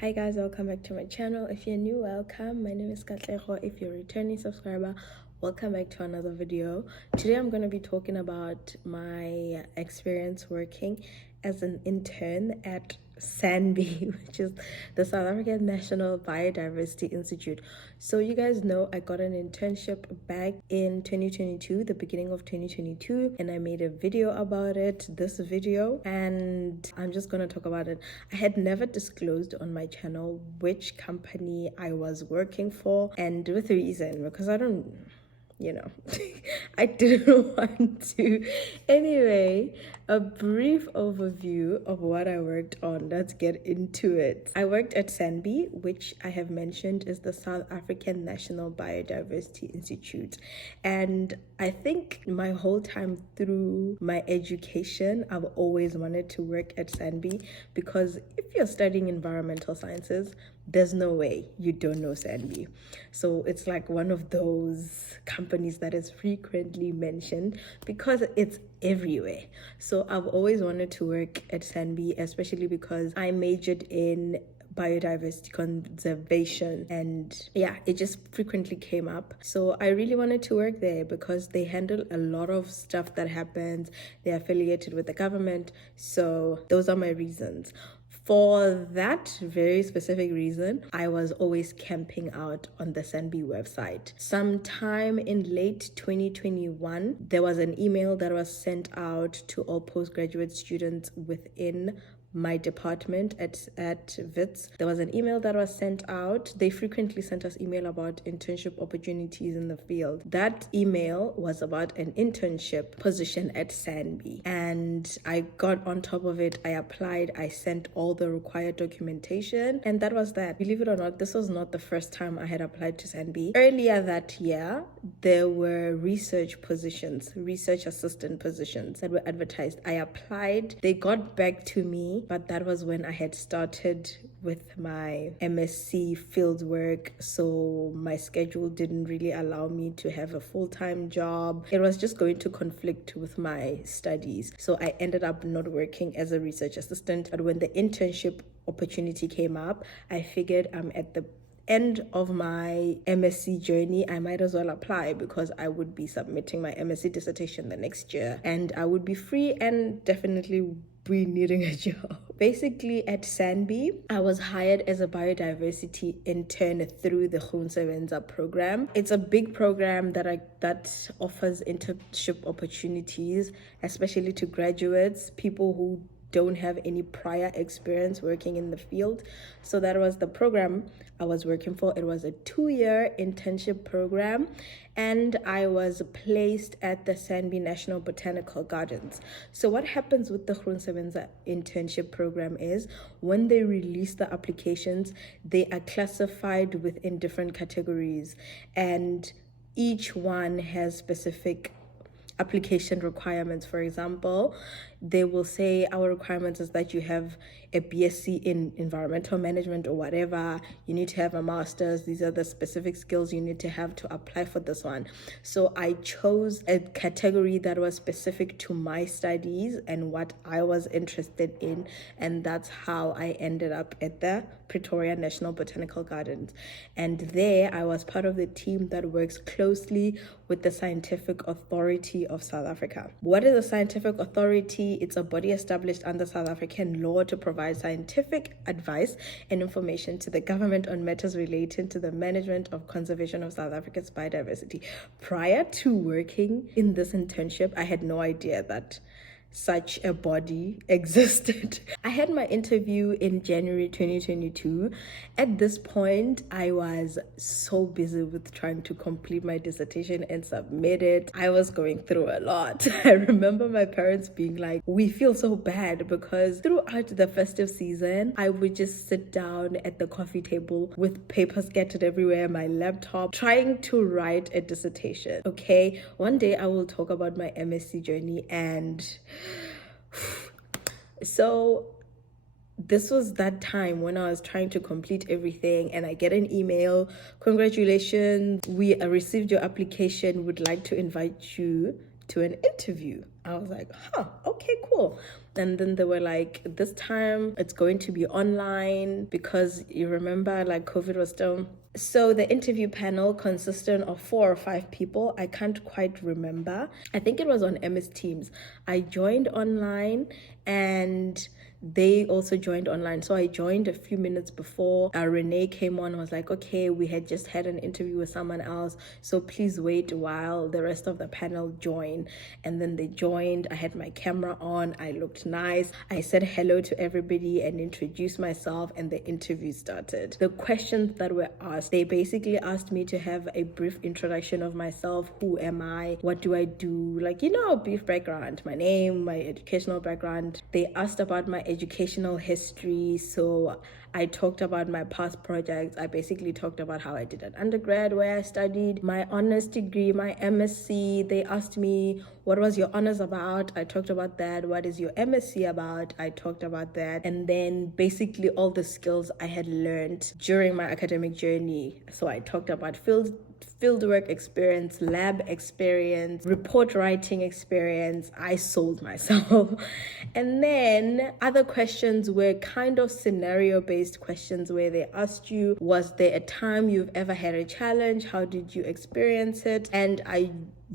Hi guys, welcome back to my channel. If you're new, welcome. My name is Katlego. If you're a returning subscriber, welcome back to another video. Today I'm going to be talking about my experience working as an intern at SANBI, which is the South African National Biodiversity Institute. So you guys know I got an internship back in 2022, the beginning of 2022, and I made a video about it, this video, and I'm just going to talk about it. I had never disclosed on my channel which company I was working for, and with reason, because I don't, I didn't want to. Anyway, a brief overview of what I worked on. Let's get into it. I worked at SANBI, which I have mentioned is the South African National Biodiversity Institute. And I think my whole time through my education, I've always wanted to work at SANBI, because if you're studying environmental sciences, there's no way you don't know SANBI. So it's like one of those companies that is frequently mentioned because it's everywhere. So I've always wanted to work at SANBI, especially because I majored in biodiversity conservation, and yeah, it just frequently came up. So I really wanted to work there because they handle a lot of stuff that happens. They're affiliated with the government. So those are my reasons. For that very specific reason, I was always camping out on the SANBI website. Sometime in late 2021, there was an email that was sent out to all postgraduate students within my department at WITS. There was an email that was sent out. They frequently sent us email about internship opportunities in the field. That email was about an internship position at SANBI, and I got on top of it. I applied, I sent all the required documentation, and that was that. Believe it or not, this was not the first time I had applied to SANBI. Earlier that year, there were research positions, research assistant positions that were advertised. I applied, they got back to me, but that was when I had started with my MSc fieldwork, so my schedule didn't really allow me to have a full-time job. It was just going to conflict with my studies, so I ended up not working as a research assistant. But when the internship opportunity came up, I figured I'm at the end of my MSc journey, I might as well apply, because I would be submitting my MSc dissertation the next year and I would be free and definitely be needing a job. Basically, at SANBI, I was hired as a biodiversity intern through the Groensewenza program. It's a big program that offers internship opportunities, especially to graduates, people who don't have any prior experience working in the field. So that was the program I was working for. It was a 2-year internship program, and I was placed at the SANBI National Botanical Gardens. So what happens with the Groensewenza internship program is, when they release the applications, they are classified within different categories, and each one has specific application requirements. For example, they will say our requirements is that you have a BSc in environmental management or whatever. You need to have a master's. These are the specific skills you need to have to apply for this one. So I chose a category that was specific to my studies and what I was interested in, and that's how I ended up at the Pretoria National Botanical Gardens. And there I was part of the team that works closely with the Scientific Authority of South Africa. What is a scientific authority? It's a body established under South African law to provide scientific advice and information to the government on matters relating to the management of conservation of South Africa's biodiversity. Prior to working in this internship, I had no idea that such a body existed. I had my interview in January 2022. At this point, I was so busy with trying to complete my dissertation and submit it. I was going through a lot. I remember my parents being like, we feel so bad, because throughout the festive season, I would just sit down at the coffee table with papers scattered everywhere, my laptop, trying to write a dissertation. Okay, one day I will talk about my MSc journey, and so this was that time when I was trying to complete everything, and I get an email, congratulations, we received your application, would like to invite you to an interview. I was like, huh, okay, cool. And then they were like, this time it's going to be online because you remember, like, COVID was still. So the interview panel consisted of 4 or 5 people. I can't quite remember. I think it was on MS Teams. I joined online and they also joined online. So I joined a few minutes before. Renee came on and was like, okay, we had just had an interview with someone else, so please wait while the rest of the panel join. And then they joined. I had my camera on. I looked nice. I said hello to everybody and introduced myself, and the interview started. The questions that were asked, they basically asked me to have a brief introduction of myself. Who am I? What do I do? Like, brief background, my name, my educational background. They asked about my educational history. So I talked about my past projects. I basically talked about how I did an undergrad, where I studied, my honors degree, my MSc. They asked me, what was your honors about? I talked about that. What is your MSc about? I talked about that. And then basically all the skills I had learned during my academic journey. So I talked about fieldwork experience, lab experience, report writing experience. I sold myself. And then other questions were kind of scenario-based questions where they asked you, was there a time you've ever had a challenge? How did you experience it? And I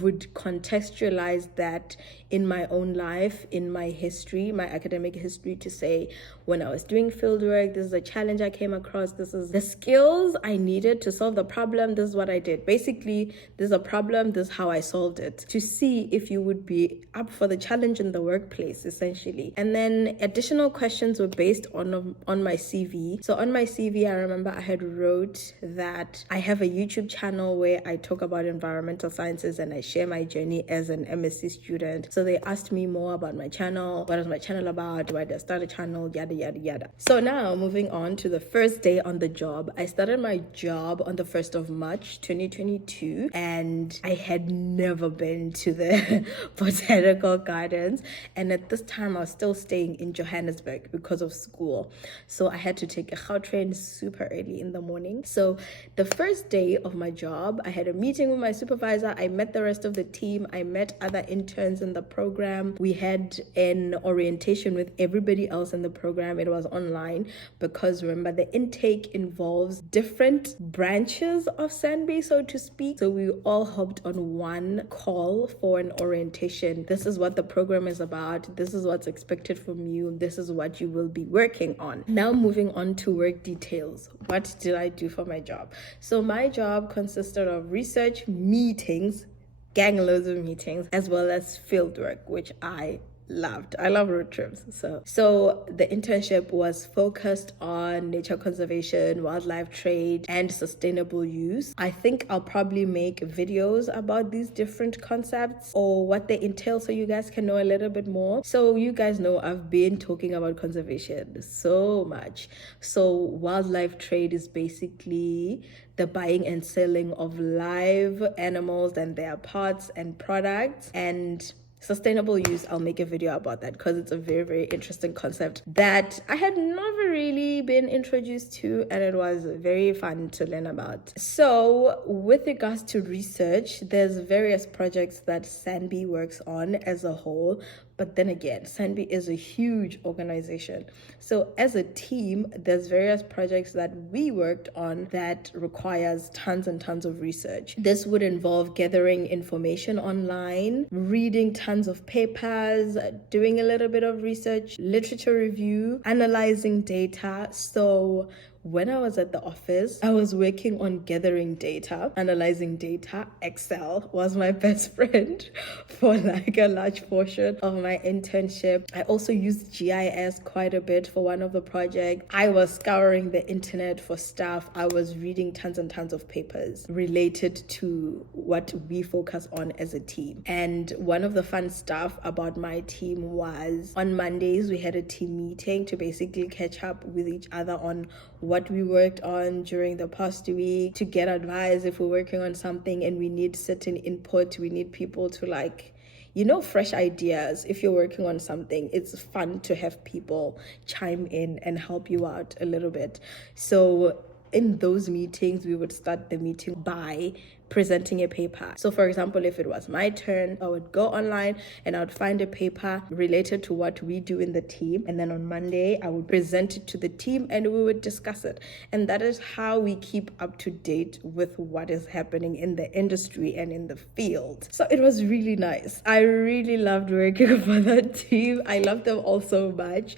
would contextualize that in my own life, in my history, my academic history, to say, when I was doing fieldwork, this is a challenge I came across, this is the skills I needed to solve the problem, this is what I did. Basically, there's a problem, this is how I solved it, to see if you would be up for the challenge in the workplace, essentially. And then additional questions were based on my CV. So on my CV, I remember I had wrote that I have a YouTube channel where I talk about environmental sciences and I share my journey as an MSc student. So they asked me more about my channel. What is my channel about? Why did I start a channel? Yada, yada, yada. So now moving on to the first day on the job. I started my job on the 1st of March, 2022. And I had never been to the botanical gardens. And at this time, I was still staying in Johannesburg because of school. So I had to take a Gautrain train super early in the morning. So the first day of my job, I had a meeting with my supervisor. I met the rest of the team. I met other interns in the program. We had an orientation with everybody else in the program. It was online because remember, the intake involves different branches of SANBI, so to speak. So we all hopped on one call for an orientation. This is what the program is about. This is what's expected from you. This is what you will be working on. Now moving on to work details. What did I do for my job? So my job consisted of research, meetings, gang loads of meetings, as well as field work, which I loved. I love road trips. So the internship was focused on nature conservation, wildlife trade, and sustainable use. I think I'll probably make videos about these different concepts or what they entail so you guys can know a little bit more. So you guys know I've been talking about conservation so much. So wildlife trade is basically the buying and selling of live animals and their parts and products. And sustainable use, I'll make a video about that because it's a very, very interesting concept that I had never really been introduced to, and it was very fun to learn about. So with regards to research, there's various projects that SANBI works on as a whole. But then again, SANBI is a huge organization. So as a team, there's various projects that we worked on that requires tons and tons of research. This would involve gathering information online, reading tons of papers, doing a little bit of research, literature review, analyzing data. So when I was at the office, I was working on gathering data, analyzing data. Excel was my best friend for like a large portion of my internship. I also used GIS quite a bit for one of the projects. I was scouring the internet for stuff. I was reading tons and tons of papers related to what we focus on as a team. And one of the fun stuff about my team was on Mondays, we had a team meeting to basically catch up with each other on what we worked on during the past week, to get advice if we're working on something and we need certain input. We need people to fresh ideas. If you're working on something, it's fun to have people chime in and help you out a little bit. So in those meetings, we would start the meeting by presenting a paper. So for example, if it was my turn, I would go online and I would find a paper related to what we do in the team, and then on Monday I would present it to the team and we would discuss it. And that is how we keep up to date with what is happening in the industry and in the field. So it was really nice. I really loved working for that team. I love them all so much,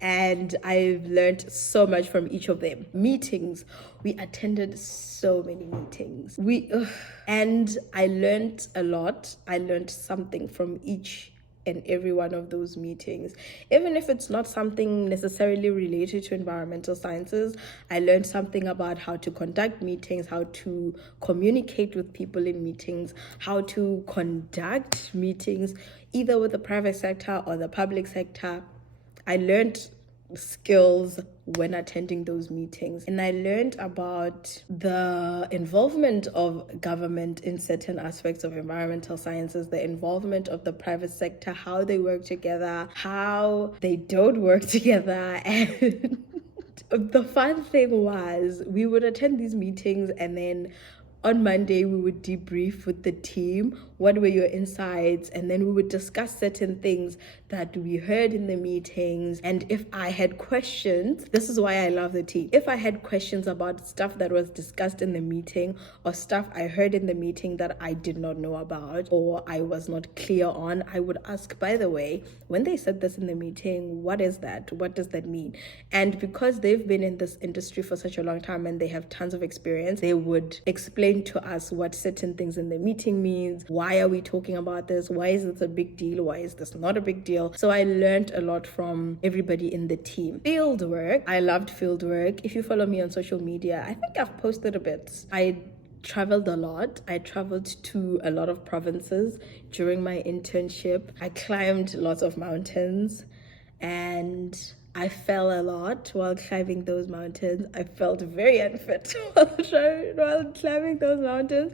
and I've learned so much from each of them. Meetings, we attended so many meetings. And I learned a lot. I learned something from each and every one of those meetings. Even if it's not something necessarily related to environmental sciences, I learned something about how to conduct meetings, how to communicate with people in meetings, how to conduct meetings either with the private sector or the public sector. I learned skills when attending those meetings, and I learned about the involvement of government in certain aspects of environmental sciences, the involvement of the private sector, how they work together, how they don't work together. And the fun thing was, we would attend these meetings and then on Monday, we would debrief with the team. What were your insights? And then we would discuss certain things that we heard in the meetings. And if I had questions, this is why I love the team. If I had questions about stuff that was discussed in the meeting or stuff I heard in the meeting that I did not know about or I was not clear on, I would ask, by the way, when they said this in the meeting, what is that? What does that mean? And because they've been in this industry for such a long time and they have tons of experience, they would explain to us what certain things in the meeting means. Why are we talking about this? Why is this a big deal? Why is this not a big deal? So I learned a lot from everybody in the team. Field work, I loved field work. If you follow me on social media, I think I've posted a bit. I traveled a lot. I traveled to a lot of provinces during my internship. I climbed lots of mountains and I fell a lot while climbing those mountains. I felt very unfit while climbing those mountains.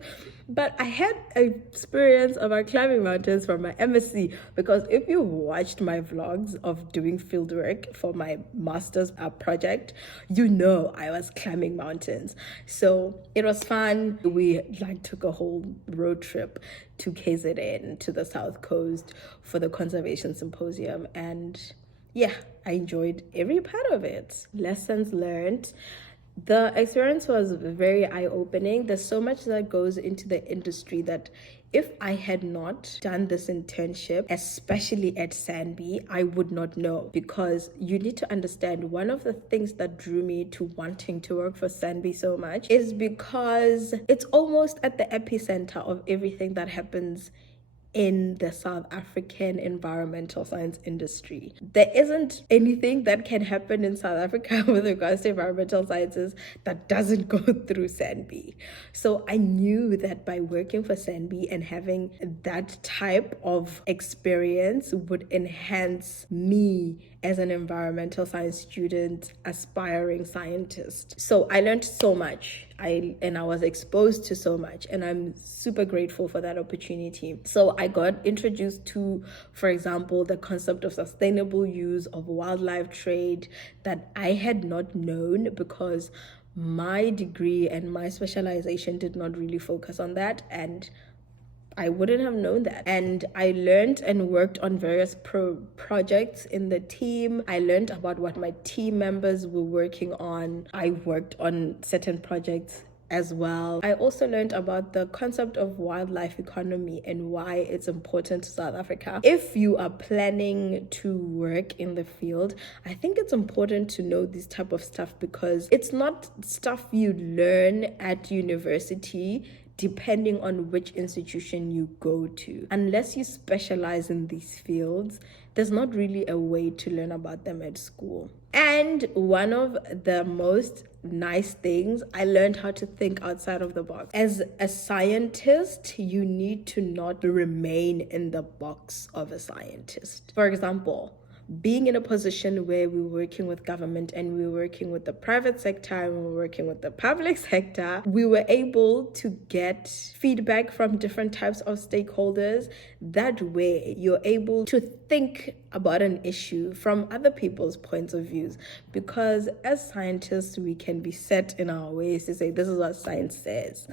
But I had experience about climbing mountains from my MSc, because if you watched my vlogs of doing fieldwork for my master's project, you know I was climbing mountains. So it was fun. We took a whole road trip to KZN, to the South Coast, for the Conservation Symposium, and yeah, I enjoyed every part of it. Lessons learned. The experience was very eye-opening. There's so much that goes into the industry that if I had not done this internship, especially at SANBI, I would not know. Because you need to understand, one of the things that drew me to wanting to work for SANBI so much is because it's almost at the epicenter of everything that happens in the South African environmental science industry. There isn't anything that can happen in South Africa with regards to environmental sciences that doesn't go through SANBI. So I knew that by working for SANBI and having that type of experience would enhance me as an environmental science student, aspiring scientist. So I learned so much. I was exposed to so much, and I'm super grateful for that opportunity. So I got introduced to, for example, the concept of sustainable use of wildlife trade that I had not known, because my degree and my specialization did not really focus on that, and I wouldn't have known that. And I learned and worked on various projects in the team. I learned about what my team members were working on. I worked on certain projects as well. I also learned about the concept of wildlife economy and why it's important to South Africa. If you are planning to work in the field, I think it's important to know this type of stuff, because it's not stuff you learn at university, depending on which institution you go to. Unless you specialize in these fields, there's not really a way to learn about them at school. And one of the most nice things, I learned how to think outside of the box. As a scientist, you need to not remain in the box of a scientist. For example, being in a position where we're working with government and we're working with the private sector and we're working with the public sector, we were able to get feedback from different types of stakeholders. That way, you're able to think about an issue from other people's points of views, because as scientists we can be set in our ways to say this is what science says,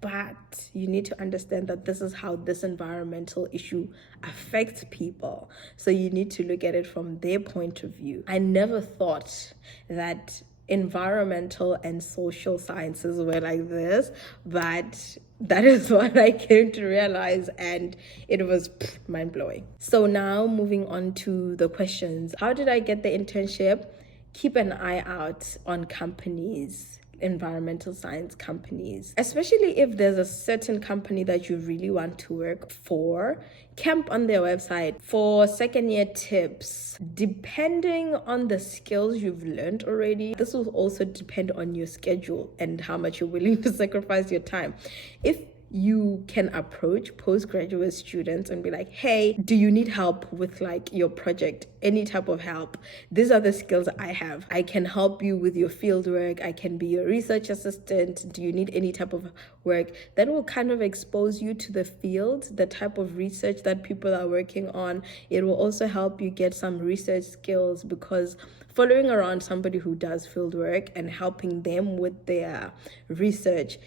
but you need to understand that this is how this environmental issue affects people, so you need to look at it from their point of view. I never thought that environmental and social sciences were like this, but that is what I came to realize, and it was mind-blowing. So now moving on to the questions. How did I get the internship? Keep an eye out on companies, environmental science companies, especially if there's a certain company that you really want to work for. Camp on their website for second year tips, depending on the skills you've learned already. This will also depend on your schedule and how much you're willing to sacrifice your time. If you can approach postgraduate students and be like, hey, do you need help with like your project? Any type of help? These are the skills I have. I can help you with your field work. I can be your research assistant. Do you need any type of work? That will kind of expose you to the field, the type of research that people are working on. It will also help you get some research skills, because following around somebody who does field work and helping them with their research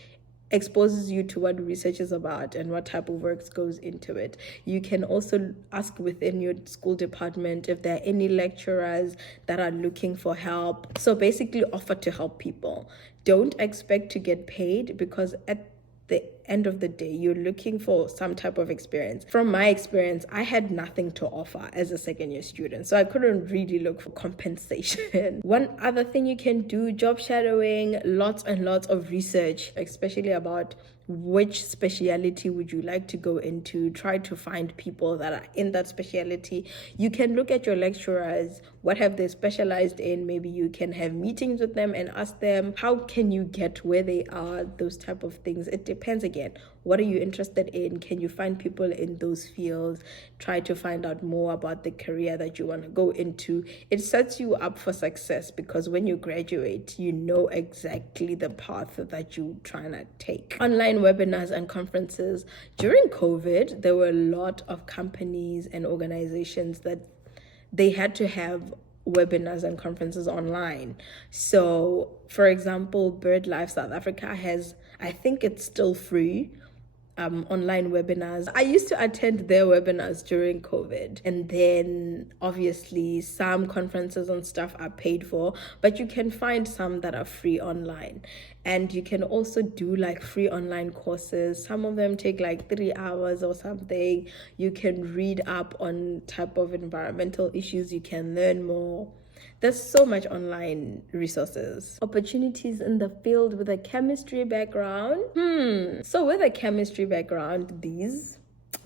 exposes you to what research is about and what type of work goes into it. You can also ask within your school department if there are any lecturers that are looking for help. So basically offer to help people. Don't expect to get paid, because at the end of the day, you're looking for some type of experience. From my experience, I had nothing to offer as a second year student, so I couldn't really look for compensation. One other thing you can do, job shadowing, lots and lots of research, especially about which speciality would you like to go into. Try to find people that are in that speciality. You can look at your lecturers, what have they specialized in. Maybe you can have meetings with them and ask them, how can you get where they are, those type of things. It depends again. What are you interested in? Can you find people in those fields? Try to find out more about the career that you want to go into. It sets you up for success, because when you graduate, you know exactly the path that you're trying to take. Online webinars and conferences. During COVID, there were a lot of companies and organizations that they had to have webinars and conferences online. So, for example, BirdLife South Africa has, I think it's still free, online webinars. I used to attend their webinars during COVID, and then obviously some conferences and stuff are paid for, but you can find some that are free online. And you can also do like free online courses. Some of them take like 3 hours or something. You can read up on type of environmental issues. You can learn more. There's so much online resources. Opportunities in the field with a chemistry background. So with a chemistry background, these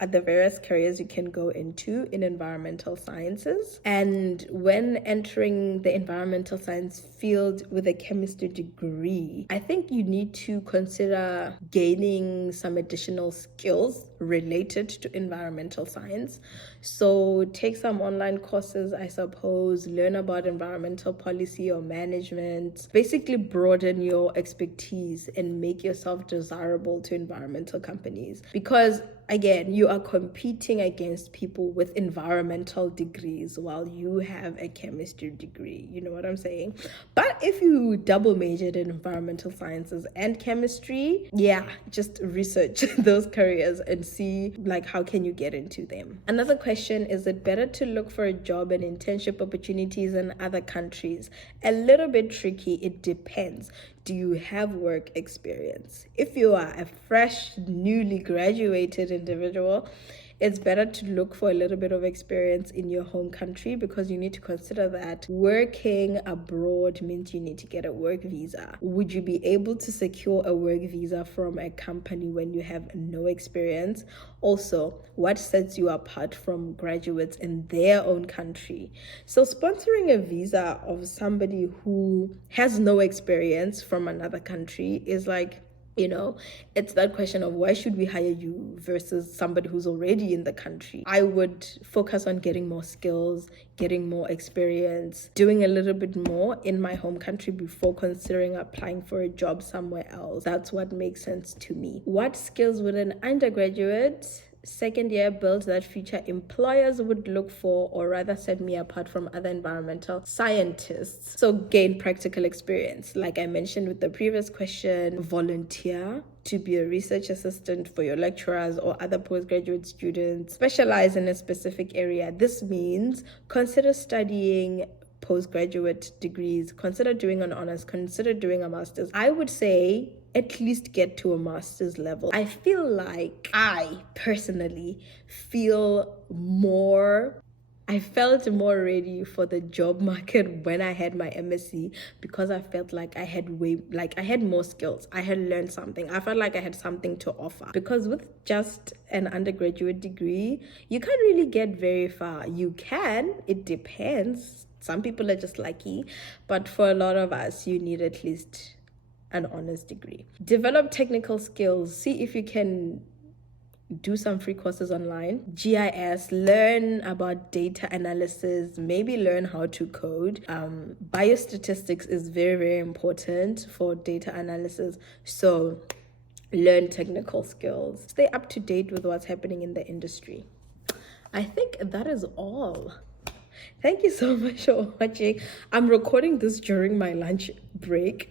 are the various careers you can go into in environmental sciences. And when entering the environmental science field with a chemistry degree, I think you need to consider gaining some additional skills related to environmental science. So take some online courses, I suppose, learn about environmental policy or management, basically broaden your expertise and make yourself desirable to environmental companies. Because again, you are competing against people with environmental degrees while you have a chemistry degree. You know what I'm saying? But if you double majored in environmental sciences and chemistry, yeah, just research those careers and see like how can you get into them. Another question, is it better to look for a job and internship opportunities in other countries? A little bit tricky. It depends. Do you have work experience? If you are a fresh, newly graduated individual, it's better to look for a little bit of experience in your home country, because you need to consider that working abroad means you need to get a work visa. Would you be able to secure a work visa from a company when you have no experience? Also, what sets you apart from graduates in their own country? So sponsoring a visa of somebody who has no experience from another country is like, you know, it's that question of why should we hire you versus somebody who's already in the country. I would focus on getting more skills, getting more experience, doing a little bit more in my home country before considering applying for a job somewhere else. That's what makes sense to me. What skills would an undergraduate second year builds that future employers would look for, or rather set me apart from other environmental scientists. So gain practical experience. Like I mentioned with the previous question, volunteer to be a research assistant for your lecturers or other postgraduate students. Specialize in a specific area. This means consider studying postgraduate degrees, consider doing an honors, consider doing a master's. I would say at least get to a master's level. I feel like I personally I felt more ready for the job market when I had my MSc, because I felt like I had more skills. I had learned something. I felt like I had something to offer. Because with just an undergraduate degree, you can't really get very far. You can, it depends. Some people are just lucky, but for a lot of us, you need at least an honors degree. Develop technical skills. See if you can do some free courses online. GIS, learn about data analysis, maybe learn how to code. Biostatistics is very, very important for data analysis. So learn technical skills. Stay up to date with what's happening in the industry. I think that is all. Thank you so much for watching. I'm recording this during my lunch break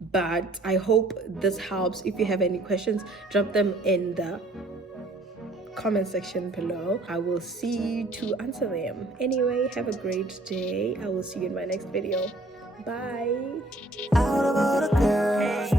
but I hope this helps. If you have any questions, drop them in the comment section below. I will see you to answer them. Anyway, have a great day. I will see you in my next video. Bye. Out of all the girls,